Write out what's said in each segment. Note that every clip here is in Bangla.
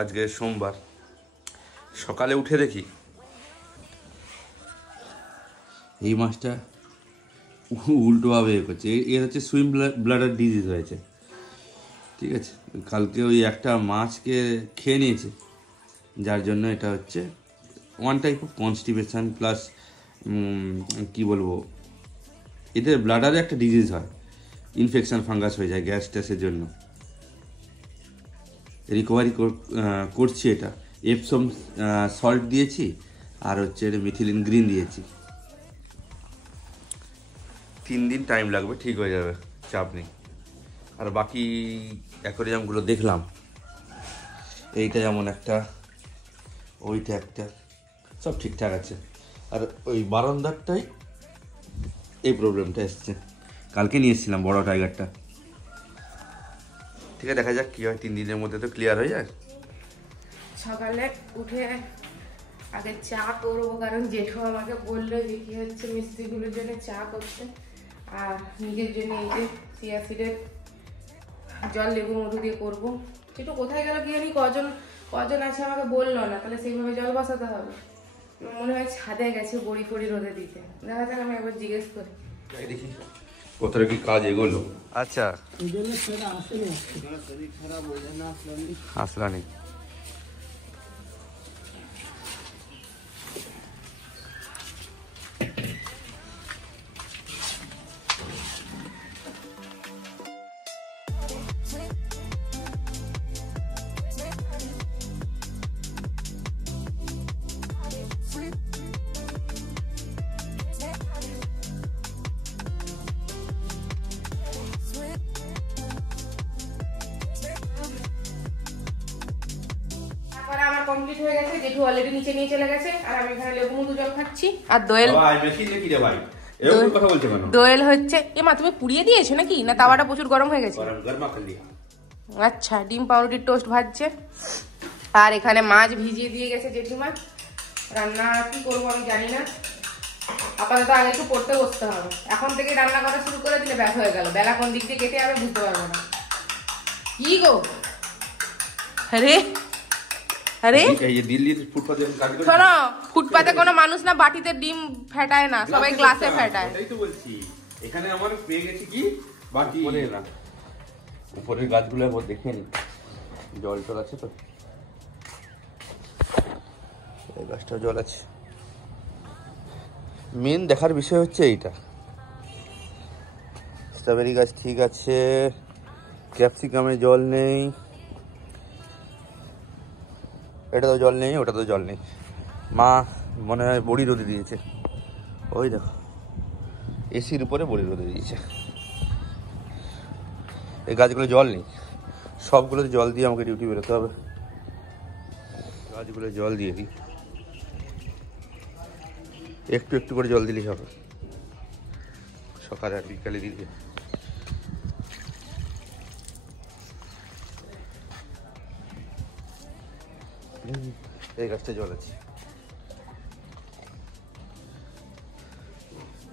আজকে সোমবার সকালে উঠে দেখি এই মাছটা উল্টোভাবে করছে। এর হচ্ছে সুইম ব্লাডার ডিজিজ হয়েছে, ঠিক আছে। কালকে ওই একটা মাছকে খেয়ে নিয়েছে, যার জন্য এটা হচ্ছে one type of constipation plus কী বলবো, এদের ব্লাডারে একটা ডিজিজ হয়, ইনফেকশান ফাঙ্গাস হয়ে যায় গ্যাস ট্যাসের জন্য। রিকভারি করছি। এটা এপসম সল্ট দিয়েছি আর হচ্ছে মিথিলিন গ্রিন দিয়েছি। 3 দিন টাইম লাগবে, ঠিক হয়ে যাবে, চাপ নেই। আর বাকি অ্যাকোয়ারিয়ামগুলো দেখলাম, এইটা যেমন একটা, ওইটা একটা, সব ঠিকঠাক আছে। আর ওই বারান্দারটাই এই প্রবলেমটা এসছে। কালকে নিয়ে এসেছিলাম বড় টাইগারটা। ঠিক আছে, দেখা যাক কী হয়। 3 দিনের মধ্যে তো ক্লিয়ার হয়ে যায়। সকালে উঠে আগে চা করবো, কারণ জেঠু আমাকে বললো যে কি হচ্ছে মিস্ত্রিগুলোর জন্য চা করতে, আর নিজের জন্য এই যে চিয়া সিডের জল লেবু মধু দিয়ে করবো। একটু কোথায় গেল কি জানি, কজন আছে আমাকে বললো না, তাহলে সেইভাবে জল বসাতে হবে। মনে হয় ছাদে গেছে বড়ি ফড়ি রোদে দিতে। দেখা যাক, আমি একবার জিজ্ঞেস করি দেখি কোথাও কি কাজ এগোলো। আচ্ছা, আসলানি কমপ্লিট হয়ে গেছে। জেঠু অলরেডি নিচে নিয়ে চলে গেছে, আর আমি এখানে লেবু মধু জল খাচ্ছি। আর দোয়েল দোয়েল হচ্ছে এমা তুমি পুড়িয়ে দিয়েছো নাকি, না তাওয়াটা প্রচুর গরম হয়ে গেছে? আচ্ছা, ডিম পাউরুটির টোস্ট ভাজছে। আর এখানে মাছ ভিজিয়ে দিয়ে গেছে জেঠিমা। রান্না কি করবো আমি জানি না, আপাতত আগে একটু পড়তে বসতে হবে। এখন থেকে রান্না করা শুরু করে দিলে ব্যাস হয়ে গেল, বেলা কোন দিক দিয়ে কেটে যাবে বুঝতে পারবো না। কি গো, আরে আরে শোনো, ফুটপাতে কোনো মানুষ না বাটিতে ডিম ফেটায় না, সবাই গ্লাসে ফেটায়। এখানে আমার পেয়ে গেছি কি বাটি না, উপরের গাছগুলো দেখে নি, জল টল আছে তো, এই গাছটাও জল আছে। মেন দেখার বিষয় হচ্ছে এইটা, স্ট্রবেরি গাছ ঠিক আছে, ক্যাপসিকামে জল নেই, এটা তো জল নেই, ওটা তো জল নেই। মা মনে হয় বড়ি রোদে দিয়েছে, ওই দেখো এসির উপরে বড়ি রোদে দিয়েছে। এই গাছগুলো জল নেই, সবগুলোতে জল দিয়ে আমাকে ডিউটি বেরোতে হবে। গাছগুলো জল দিয়ে দিই, একটু একটু করে জল দিলেই হবে, সকালে আর বিকালে দিলে। এই গাছটা জল আছে,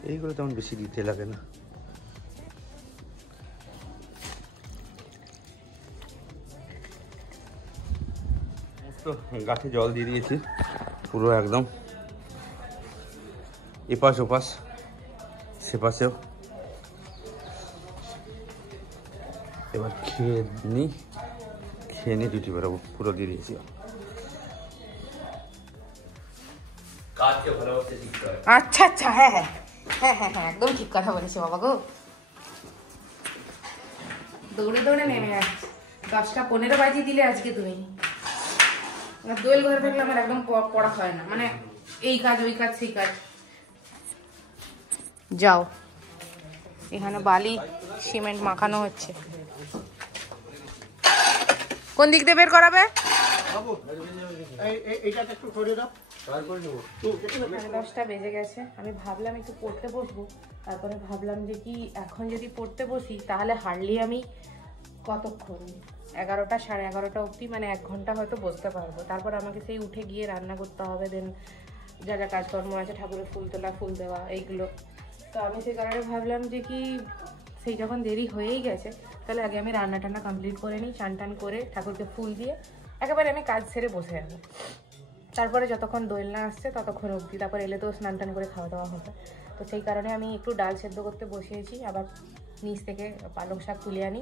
এইগুলো তেমন বেশি দিতে লাগে না। গাছে জল দিয়ে দিয়েছি পুরো একদম, এপাশ ওপাশ সেপাশেও। এবার খেয়ে নিয়ে ডিউটি বেরোবো, পুরো দিয়ে দিয়েছি। আচ্ছা আচ্ছা, হ্যাঁ হ্যাঁ হ্যাঁ হ্যাঁ হ্যাঁ, একদম ঠিক কথা বলেছো বাবা গো। দৌড়ে দৌড়ে নেমে যাচ্ছে, 10টা 15 বাজিয়ে দিলে আজকে তুমি। দোয়েল ঘরে থাকলে আমার একদম পড়া হয় না, মানে এই কাজ ওই কাজ সেই কাজ। যাও, এখানে বালি সিমেন্ট মাখানো হচ্ছে। কোন দিক দিয়ে বের করাবে? 10টা বেজে গেছে। আমি ভাবলাম একটু পড়তে বসবো, তারপরে ভাবলাম যে কি এখন যদি পড়তে বসি তাহলে হার্ডলি আমি কতক্ষণ, 11টা 11:30 অবধি, মানে 1 ঘন্টা হয়তো বসতে পারবো। তারপর আমাকে সেই উঠে গিয়ে রান্না করতে হবে, দেন যা যা কাজকর্ম আছে, ঠাকুরের ফুল তোলা, ফুল দেওয়া, এইগুলো। তো আমি সেই কারণে ভাবলাম যে কি সেই যখন দেরি হয়েই গেছে, তাহলে আগে আমি রান্না টান্না কমপ্লিট করে নিই, চান টান করে ঠাকুরকে ফুল দিয়ে একেবারে আমি কাজ সেরে বসে যাবো। তারপরে যতক্ষণ দোয়েল না আসছে ততক্ষণ অবধি, তারপর এলে তো স্নান টান করে খাওয়া দাওয়া হবে। তো সেই কারণে আমি একটু ডাল সেদ্ধ করতে বসিয়েছি, আবার নিচ থেকে পালং শাক তুলে আনি,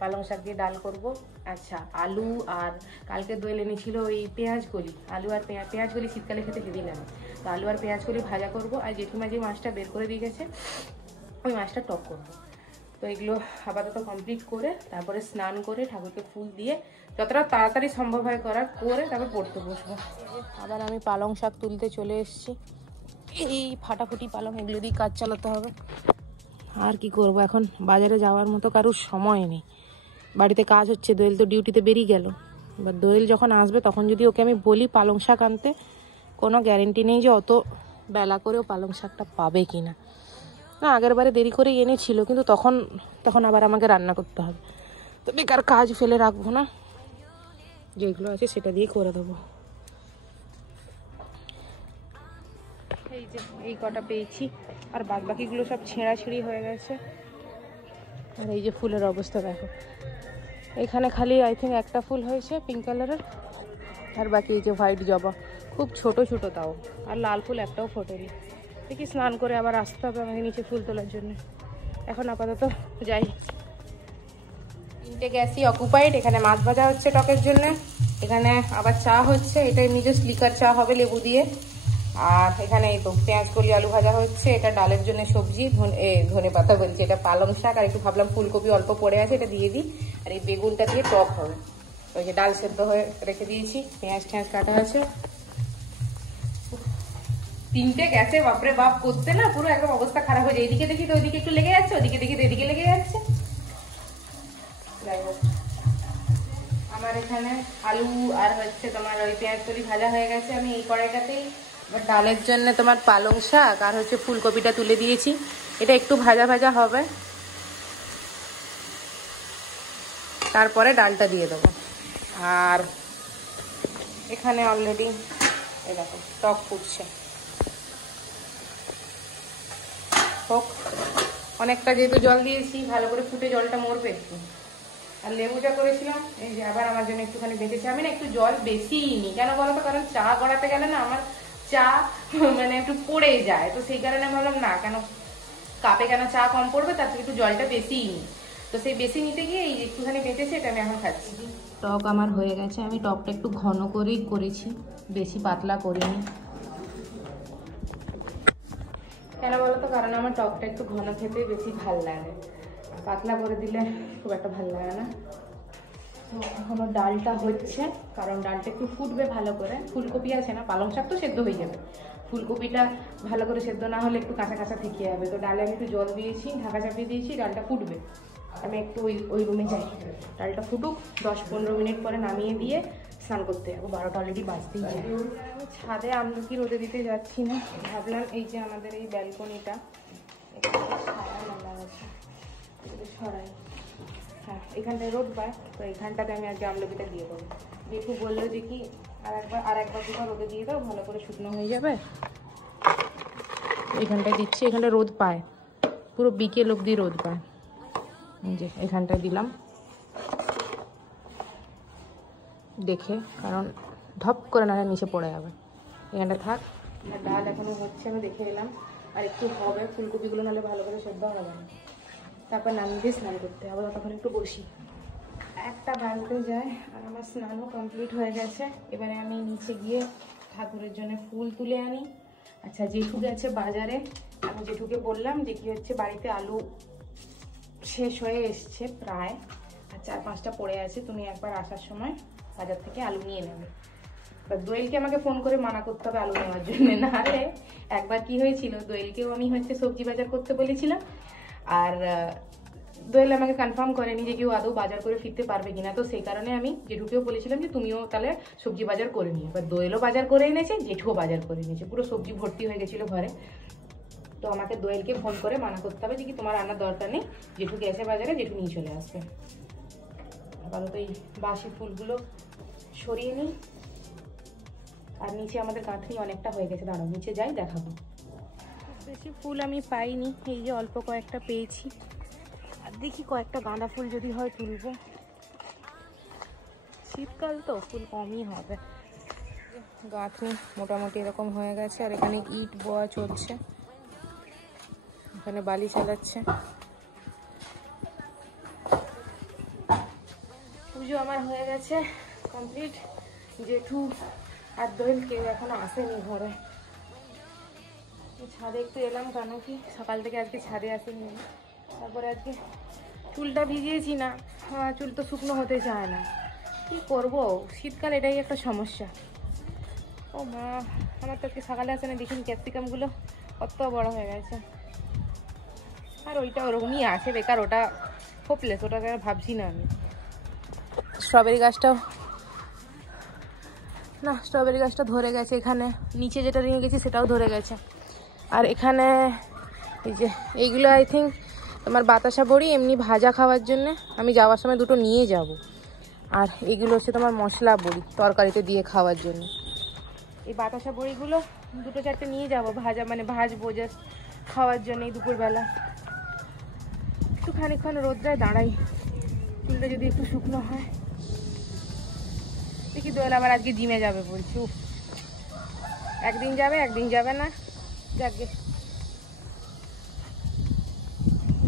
পালং শাক দিয়ে ডাল করব। আচ্ছা, আলু আর কালকে দোয়েল এনেছিল ওই পেঁয়াজ কলি, আলু আর পেঁয়াজ কলি শীতকালে খেতে হেভি লাগে, তো আলু আর পেঁয়াজ কলি ভাজা করব। আর জেঠিমা যে মাছটা বের করে দিয়ে গেছে ওই মাছটা টক করবো। তো এগুলো আপাতত কমপ্লিট করে তারপরে স্নান করে ঠাকুরকে ফুল দিয়ে যতটা তাড়াতাড়ি সম্ভব হয় করার করে তারপর পড়তে বসবো। আবার আমি পালং শাক তুলতে চলে এসেছি, এই ফাটাফুটি পালং, এগুলো দিয়ে কাজ চালাতে হবে। আর কি করব, এখন বাজারে যাওয়ার মতো কারোর সময় নেই, বাড়িতে কাজ হচ্ছে, দোয়েল তো ডিউটিতে বেরিয়ে গেল। এবার দোয়েল যখন আসবে তখন যদি ওকে আমি বলি পালং শাক আনতে, কোনো গ্যারেন্টি নেই যে অত বেলা করেও পালং শাকটা পাবে কিনা। না, আগের বারে দেরি করেই এনেছিল, কিন্তু তখন আবার আমাকে রান্না করতে হবে, তো বেকার কাজ ফেলে রাখবো না, যেগুলো আছে সেটা দিয়ে করে দেবো। এই যে এই কটা পেয়েছি, আর বাদ বাকিগুলো সব ছেঁড়াছিঁড়ি হয়ে গেছে। আর এই যে ফুলের অবস্থা দেখো, এখানে খালি আই থিঙ্ক একটা ফুল হয়েছে পিঙ্ক কালারের, আর বাকি এই যে হোয়াইট জবা, খুব ছোট ছোট তাও, আর লাল ফুল একটাও ফোটেনি। দেখি স্নান করে আবার আসতে হবে আমাকে নিচে ফুল তোলার জন্য। এখন আপাতত যাই। 3টে গ্যাসই অকুপাইড, এখানে মাছ ভাজা হচ্ছে টকের জন্য, এখানে আবার চা হচ্ছে, এটা নিজে স্লিকার চা হবে লেবু দিয়ে। আর এখানে এই তো পেঁয়াজ কলি আলু ভাজা হচ্ছে, এটা ডালের জন্য সবজি, ধনে পাতা বলছি, এটা পালং শাক, আর একটু ভাবলাম ফুলকপি অল্প পড়ে আছে এটা দিয়ে দিই, আর এই বেগুনটা দিয়ে টক হবে। ওই যে ডাল সেদ্ধ হয়ে রেখে দিয়েছি, পেঁয়াজ ঠেঁয়াজ কাটা আছে। 3টে গ্যাসে বাপরে বাপ করতে না পুরো একদম অবস্থা খারাপ হয়ে যায়, এইদিকে দেখি তো ওইদিকে একটু লেগে যাচ্ছে, ওদিকে দেখি তো এদিকে লেগে যাচ্ছে। যাই হোক, আমার এখানে আলু আর হচ্ছে তোমার ওই পেঁয়াজ কলি ভাজা হয়ে গেছে, আমি এই কড়াইটাতেই ডালের জন্য তোমার পালং শাক আর হচ্ছে ফুলকপিটা তুলে দিয়েছি, এটা একটু ভাজা ভাজা হবে, তারপরে ডালটা দিয়ে দেবো। আর এখানে অলরেডি এই দেখো টক ফুটছে, হোক, অনেকটা যেহেতু জল দিয়েছি ভালো করে ফুটে জলটা মরবে একটু। আর লেবুটা করেছিলাম এই যে আবার আমার জন্য একটুখানি বেঁচেছে, আমি না একটু জল বেশিই নিই, কেন বলো তো, কারণ চা গড়াতে গেলে না আমার চা মানে একটু পড়ে যায়, তো সেই কারণে আমি ভাবলাম না কেন কাপে কেন চা কম পড়বে, তার থেকে একটু জলটা বেশিই নিই, তো সেই বেশি নিতে গিয়ে এই একটুখানি বেঁচেছে, এটা আমি এখন খাচ্ছি। টক আমার হয়ে গেছে, আমি টকটা একটু ঘন করেই করেছি, বেশি পাতলা করিনি। কেন বলো তো, কারণ আমার টকটা একটু ঘন খেতে বেশি ভাল লাগে, পাতলা করে দিলে খুব একটা ভালো লাগে না। তো এখনো ডালটা হচ্ছে, কারণ ডালটা একটু ফুটবে ভালো করে, ফুলকপি আছে না, পালং শাক তো সেদ্ধ হয়ে যাবে, ফুলকপিটা ভালো করে সেদ্ধ না হলে একটু কাঁচা কাঁচা থেকে যাবে, তো ডালে আমি একটু জল দিয়েছি, ঢাকা চাপিয়ে দিয়েছি, ডালটা ফুটবে। আমি একটু ওই রুমে যাই, ডালটা ফুটুক, 10-15 মিনিট পরে নামিয়ে দিয়ে স্নান করতে যাবো, 12টা অলরেডি বাজতেই যায়। আমি ছাদে আমলকি রোদে দিতে যাচ্ছি না, ভাবলাম এই যে আমাদের এই ব্যালকনিটা ছড়াই, হ্যাঁ এখানটায় রোদ পায়, তো এখানটাতে আমি আজকে আমলকিটা দিয়ে দেবো। দেখু বললো যে কি আর একবার দুবার রোদে দিয়ে দাও, ভালো করে শুকনো হয়ে যাবে। এখানটায় দিচ্ছি, এখানটা রোদ পায়, পুরো বিকেল অবধি রোদ পায়, যে এখানটায় দিলাম দেখে, কারণ ধপ করে না নিচে পড়ে যাবে, এখানটা থাক। ডাল এখনো হচ্ছে, আমি দেখে এলাম, আর একটু হবে, ফুলকপিগুলো নাহলে ভালো করে সেদ্ধ হবে না, তারপর নামিয়ে দিয়ে স্নান করতে হবে, তখন একটু বসি। 1টা বাজতে যায় আর আমার স্নানও কমপ্লিট হয়ে গেছে। এবারে আমি নিচে গিয়ে ঠাকুরের জন্য ফুল তুলে আনি। আচ্ছা, জেঠু গেছে বাজারে, আমি জেঠুকে বললাম যে কি হচ্ছে বাড়িতে আলু শেষ হয়ে এসছে প্রায়, আর 4-5টা পড়ে আছে, তুমি একবার আসার সময় বাজার থেকে আলু নিয়ে নেবে। দোয়েলকে আমাকে ফোন করে মানা করতে হবে আলু নেওয়ার জন্য, নাহলে একবার কি হয়েছিল, দোয়েলকেও আমি হচ্ছে সবজি বাজার করতে বলেছিলাম, আর দোয়েল আমাকে কনফার্ম করেনি যে কেউ আদৌ বাজার করে ফিরতে পারবে কিনা, তো সেই কারণে আমি জেঠুকেও বলেছিলাম যে তুমিও তাহলে সবজি বাজার করে নিও। এবার দোয়েলও বাজার করে এনেছে, জেঠুও বাজার করে নিয়েছে, পুরো সবজি ভর্তি হয়ে গেছিলো ঘরে। তো আমাকে দোয়েলকে ফোন করে মানা করতে হবে যে কি তোমার রান্নার দরকার নেই, জেঠু গেছে বাজারে, জেঠু নিয়ে চলে আসবে। আপাতত এই বাসি ফুলগুলো সরিয়ে নিই, আর নিচে আমাদের গাঁথনি অনেকটা হয়ে গেছে, দাঁড়াও নিচে যাই দেখাবো। বেশি ফুল আমি পাইনি, এই যে অল্প কয়েকটা পেয়েছি, দেখি কয়েকটা গাঁদা ফুল যদি হয় তুলবো, শীতকাল তো ফুল কমই হবে। গাঁথনি মোটামুটি এরকম হয়ে গেছে, আর এখানে ইট বোয়া চলছে, এখানে বালি চালাচ্ছে। পুজো আমার হয়ে গেছে কমপ্লিট। জেঠু আর দোয়েল কেউ এখনো আসেনি ঘরে। ছাদে একটু এলাম, কেন কি সকাল থেকে আজকে ছাদে আসেনি। তারপরে আজকে চুলটা ভিজিয়েছি না, চুল তো শুকনো হতে চায় না, কি করব, শীতকাল এটাই একটা সমস্যা। ও মা, আমার তো আজকে সকালে আসে না, দেখিনি ক্যাপসিকামগুলো কত বড় হয়ে গেছে। আর ওইটা ওরকমই আছে, বেকার, ওটা হোপলেস, ওটাকে আর ভাবছি না আমি। স্ট্রবেরি গাছটাও না, স্ট্রবেরি গাছটা ধরে গেছে, এখানে নিচে যেটা নিয়ে গেছি সেটাও ধরে গেছে। আর এখানে এই যে এইগুলো আই থিঙ্ক তোমার বাতাসা বড়ি, এমনি ভাজা খাওয়ার জন্য আমি যাওয়ার সময় দুটো নিয়ে যাব। আর এইগুলো হচ্ছে তোমার মশলা বড়ি, তরকারিতে দিয়ে খাওয়ার জন্য। এই বাতাসা বড়িগুলো দুটো চারটে নিয়ে যাব ভাজা, মানে ভাজবো জাস্ট খাওয়ার জন্য এই দুপুরবেলা। একটু খানিকক্ষণ রোদ্রায় দাঁড়াই, চুলটা যদি একটু শুকনো হয়। দেখি দোয়েল আবার আজকে জিমে যাবে বলছি। একদিন যাবে একদিন যাবে না, যাকে।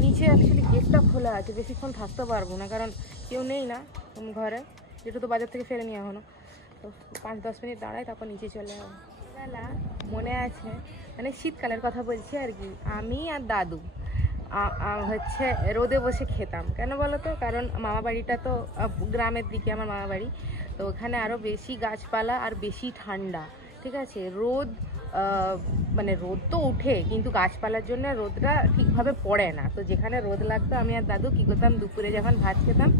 নিচে অ্যাকচুয়ালি গেটটা খোলা আছে, বেশিক্ষণ থাকতে পারবো না, কারণ কেউ নেই না ঘরে, যেটা তো বাজার থেকে ফেরেনি এখনো। তো 5-10 মিনিট দাঁড়াই, তারপর নিচে চলে যাবো। বেলা মনে আছে, মানে শীতকালের কথা বলছি আর কি, আমি আর দাদু হচ্ছে রোদে বসে খেতাম। কেন বলো তো, কারণ মামা বাড়িটা তো গ্রামের দিকে, আমার মামা বাড়ি, তো ওখানে আরও বেশি গাছপালা আর বেশি ঠান্ডা। ঠিক আছে, রোদ মানে রোদ তো উঠে, কিন্তু গাছপালার জন্য রোদটা ঠিকভাবে পড়ে না। তো যেখানে রোদ লাগতো, আমি আর দাদু কী করতাম, দুপুরে যখন ভাত খেতাম,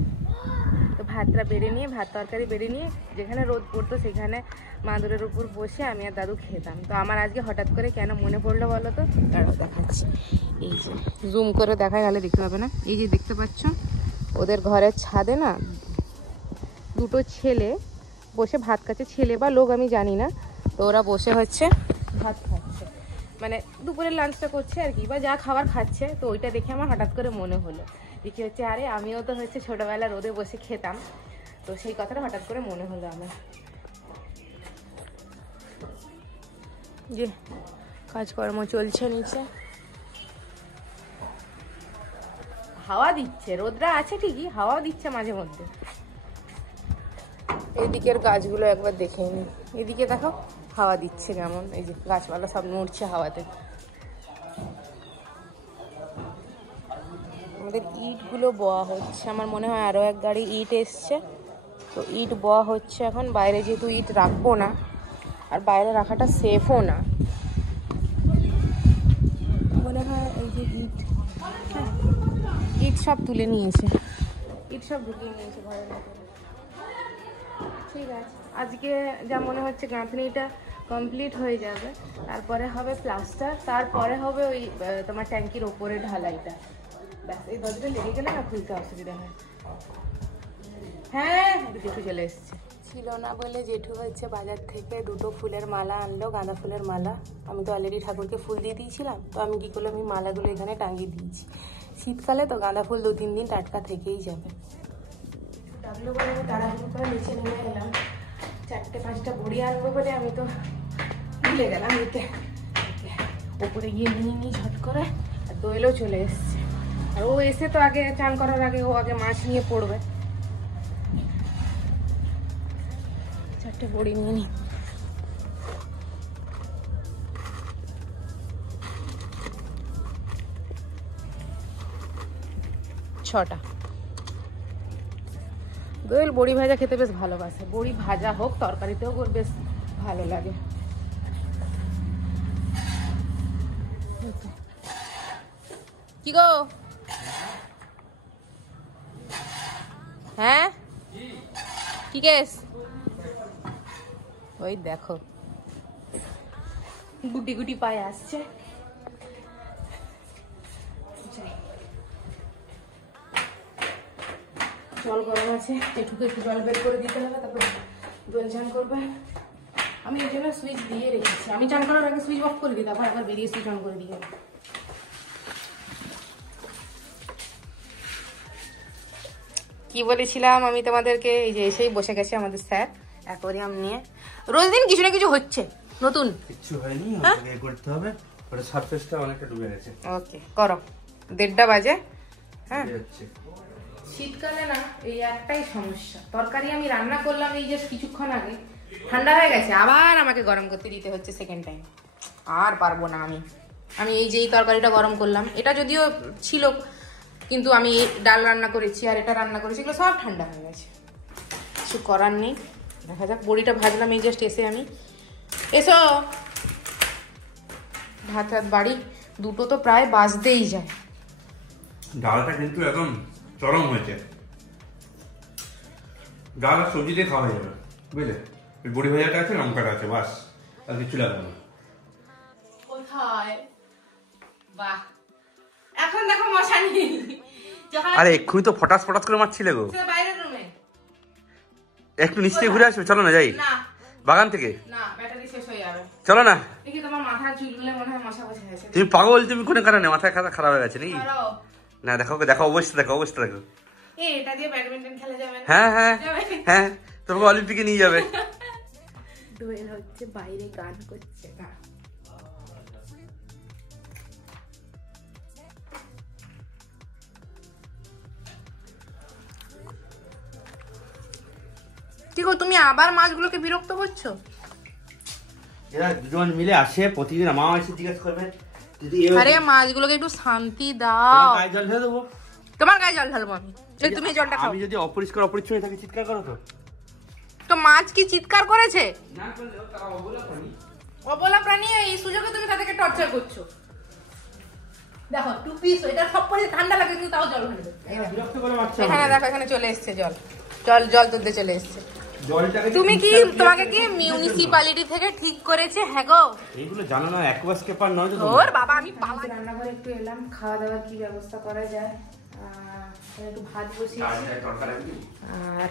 তো ভাতটা বেড়ে নিয়ে, ভাত তরকারি বেড়ে নিয়ে, যেখানে রোদ পড়তো সেখানে মাদুরের উপর বসে আমি আর দাদু খেতাম। তো আমার আজকে হঠাৎ করে কেন মনে পড়লো বলো তো, দাঁড়াও দেখাচ্ছি। এই যে জুম করে দেখা গেলে দেখতে পাবে না, এই যে দেখতে পাচ্ছ ওদের ঘরের ছাদে না দুটো ছেলে বসে ভাত খাচ্ছে, ছেলে বা লোক আমি জানি না। তো ওরা বসে হচ্ছে ভাত খাচ্ছে, মানে দুপুরের লাঞ্চটা করছে আর কি, বা যা খাবার খাচ্ছে। তো ওইটা দেখে আমার হঠাৎ করে মনে হলো, দেখি হচ্ছে আরে আমিও তো হচ্ছে ছোটোবেলা রোদে বসে খেতাম। তো সেই কথাটা হঠাৎ করে মনে হলো আমার। যে কাজকর্ম চলছে নিচে, হাওয়া দিচ্ছে, রোদরা আছে ঠিকই, হাওয়া দিচ্ছে মাঝে মধ্যে। এদিকের গাছগুলো একবার দেখে নি, এদিকে দেখো হাওয়া দিচ্ছে কেমন, এই যে গাছপালা সব নড়ছে হাওয়াতে। আমাদের ইটগুলো বোয়া হচ্ছে, আমার মনে হয় আরও এক গাড়ি ইট এসছে। তো ইট বোয়া হচ্ছে এখন, বাইরে যেহেতু ইট রাখবো না, আর বাইরে রাখাটা সেফও না মনে হয়। এই যে ইট, ইট সব তুলে নিয়েছে, ইট সব ঢুকিয়ে নিয়েছে ঘরের মধ্যে। ঠিক আছে, আজকে যা মনে হচ্ছে গাঁথনিটা কমপ্লিট হয়ে যাবে, তারপরে হবে প্লাস্টার, তারপরে হবে ওই তোমার ট্যাঙ্কির ওপরে ঢালাইটা। ব্যাস, এই দরজাটা লেগে গেলে না খুলতে অসুবিধা হয়। হ্যাঁ, জেঠু চলে এসছে। ছিল না বলে জেঠু হচ্ছে বাজার থেকে দুটো ফুলের মালা আনলো, গাঁদা ফুলের মালা। আমি তো অলরেডি ঠাকুরকে ফুল দিয়ে দিয়েছিলাম, তো আমি কী করলাম, আমি মালাগুলো এখানে টাঙিয়ে দিয়েছি। শীতকালে তো গাঁদা ফুল 2-3 দিন টাটকা থেকেই যাবে। ডাকলো বলে আমি তাড়াহুড়ো করে নিচে নেমে এলাম, 4-5টা বড়ি আনবো বলে আমি তো ভুলে গেলাম নিতে। ওপরে গিয়ে নিয়ে নিই ঝট করে, আর দোয়েলও চলে এসছে। আর ও এসে তো আগে চান করার আগে ও আগে মাছ নিয়ে পড়বে। 4টে বড়ি নিয়ে নিই। ছটা। দোয়েল বড়ি ভাজা খেতে বেশ ভালোবাসে, বড়ি ভাজা হোক তরকারিতেও বেশ ভালো লাগে। কি গো, হ্যাঁ কি কেস? ওই দেখো গুটি গুটি পায়ে আসছে। জল গরম আছে, একটু একটু জল বের করে দিতে হবে, তারপর দোয়েল চান করবে। আমি এই জন্য সুইচ দিয়ে রেখেছি, আমি চান করার আগে সুইচ অফ করে দিই, তারপর একবার বেরিয়ে সুইচ অন করে দিয়ে। কি বলেছিলাম আমি তোমাদেরকে, এই যে এসেই বসে গেছে আমাদের স্যার অ্যাকোয়ারিয়াম নিয়ে। রোজ দিন কিছু না কিছু হচ্ছে নতুন। কিছু হয়নি, আমাকে করতে হবে। ওটা সারফেসটা অনেকটা ডুবে গেছে। ওকে করো, 1:30 বাজে। হ্যাঁ হচ্ছে শীতকালে না এই একটাই সমস্যা, তরকারি আমি রান্না করলাম এই যে কিছুক্ষণ আগে, ঠান্ডা হয়ে গেছে, আবার আমাকে গরম করতে দিতে হচ্ছে সেকেন্ড টাইম। আর পারবো না আমি এই যে এই তরকারিটা গরম করলাম, এটা যদিও ছিল কিন্তু আমি ডাল রান্না করেছি আর এটা রান্না করেছি, এগুলো সব ঠান্ডা হয়ে গেছে, কিছু করার নেই। দেখা যাক, বড়িটা ভাজলাম এই জাস্ট এসে আমি। এসো, ভাত ভাত বাড়ি, দুটো তো প্রায় বাজতেই যায়। ডালটা কিন্তু একদম চরম হয়েছে। ডাল আর সবজি দিয়ে খাওয়া যাবে, বুঝলে? ওই বড়ি ভাজাটা আছে, লঙ্কাটা আছে, বাস, আর কিছু লাগবে না। কোথায়? বাহ, এখন দেখো মশা নেই। আরে এক্ষুনি তো ফটাস ফটাস করে মারছিলে গো। বাইরের রুমে একটু নিশ্চয়ই ঘুরে আসবে, চলো না যাই না, বাগান থেকে। না ব্যাটারি শেষ হয়ে যাবে, চলো না। দেখি তোমার মাথার চুলগুলো মনে হয় মশা বসে গেছে। তুমি পাগল, তুমি কোনো কারণে মাথায় খারাপ হয়ে গেছে নাকি? ধরো। না দেখো দেখো, অবস্থা দেখো, অবস্থা দেখো। এটা দিয়ে ব্যাডমিন্টন খেলা যাবে না? হ্যাঁ হ্যাঁ হ্যাঁ, তোমাকে অলিম্পিকে নিয়ে যাবে। দোয়েল হচ্ছে বাইরে গান করছে না। কি গো, তুমি আবার মাছগুলোকে বিরক্ত করছো? এরা দুজন মিলে আসে প্রতিদিন, মা এসে জিজ্ঞেস করবে দিদি আরে মাছগুলোকে একটু শান্তি দাও। গায়ে জল ঢেলে দেবো। তোমার গায়ে জল ঢালবো আমি? তুমি জলটা খাও। আমি যদি অপরিষ্কার অপরিচ্ছন্ন থাকে চিৎকার করো তো। তো মাছ কি চিৎকার করেছে? না করলেও তারা অবলা প্রাণী। অবলা প্রাণী, এই সুযোগে তুমি তাদেরকে টর্চার করছো। দেখো টুপি এটা সব পরে ঠান্ডা লাগে কিন্তু তাও জল ঢালবে। বিরক্ত করে বাচ্চা। এখানে দেখো, এখানে চলে এসেছে জল, জল জল তুলতে চলে এসেছে। জলটাকে তুমি কি, তোমাকে কি মিউনিসিপ্যালিটি থেকে ঠিক করেছে? হ্যাঁ গো, এইগুলো জানো না, অ্যাকোয়াস পেপার নয় তো। ওর বাবা, আমি পালা। রান্নাঘরে একটু এলাম, খাওয়া দাওয়ার কি ব্যবস্থা করা যায়। একটু ভাত বসিয়েছি আর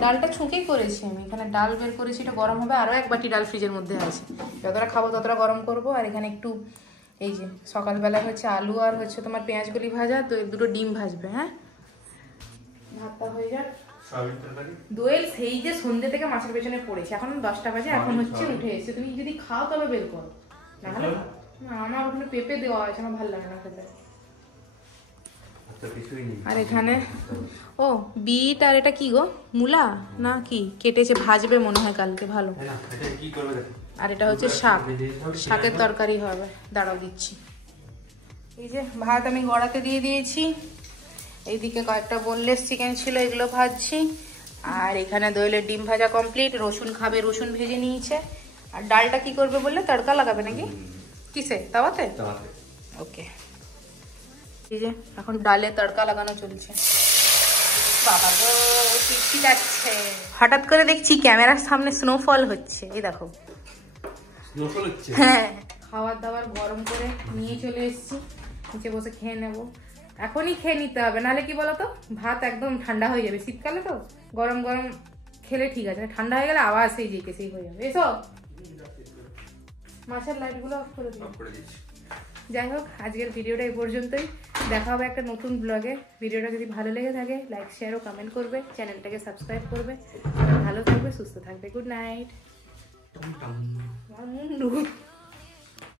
ডালটা ছুঁকেই করেছি আমি। এখানে ডাল বের করেছি, এটা গরম হবে, আরও 1 বাটি ডাল ফ্রিজের মধ্যে আছে, যতটা খাবো ততটা গরম করব। আর এখানে একটু এই যে সকালবেলা হচ্ছে আলু আর হচ্ছে তোমার পেঁয়াজগুলি ভাজা, তো 2টো ডিম ভাজবে। হ্যাঁ, ভাতটা হয়ে যাক। দোয়েল সেই যে সন্ধ্যে থেকে মাছের পেছনে পড়েছে, এখন 10টা বাজে, এখন হচ্ছে উঠে এসেছে। তুমি যদি খাও তবে বের করো, নাহলে না। আমার ওখানে পেঁপে দেওয়া আছে, আমার ভালো লাগে না খেতে। আর এখানে ও বিট, আর এটা কি গো, মূলা না কি কেটেছে, ভাজবে মনে হয় কালকে, ভালো। আর এটা হচ্ছে শাক, শাকের তরকারি হবে, দাঁড়াও দিচ্ছি। এই যে ভাত আমি গড়াতে দিয়ে দিয়েছি, এইদিকে কয়েকটা বোনলেস চিকেন ছিল, এগুলো ভাজছি। আর এখানে দোয়েলের ডিম ভাজা কমপ্লিট, রসুন খাবে, রসুন ভেজে নিয়েছে। আর ডালটা কি করবে বললে, তড়কা লাগাবে নাকি? কিসে, তাওয়াতে? ওকে, এই যে এখন ডালে তড়কা লাগানো চলছে। বাবা গো, ঠিক আছে। হঠাৎ করে দেখছি ক্যামেরার সামনে স্নোফল হচ্ছে, এই দেখো। হ্যাঁ, খাবার দাবার গরম করে নিয়ে চলে এসেছি, নিচে বসে খেয়ে নেবো। এখনই খেয়ে নিতে হবে, নাহলে কি বলতো, ভাত একদম ঠান্ডা হয়ে যাবে। শীতকালে তো গরম গরম খেলে ঠিক আছে, ঠান্ডা হয়ে গেলে আবার সেই যে সেই হয়ে যাবে। এসো, মাছের লাইটগুলো অফ করে দিচ্ছি। যাই হোক, আজকের ভিডিওটা এই পর্যন্তই, দেখা হবে একটা নতুন ব্লগে। ভিডিওটা যদি ভালো লেগে থাকে লাইক শেয়ার ও কমেন্ট করবে, চ্যানেলটাকে সাবস্ক্রাইব করবে। ভালো থাকবে, সুস্থ থাকবে, গুড নাইট। আমার মুন্ডু।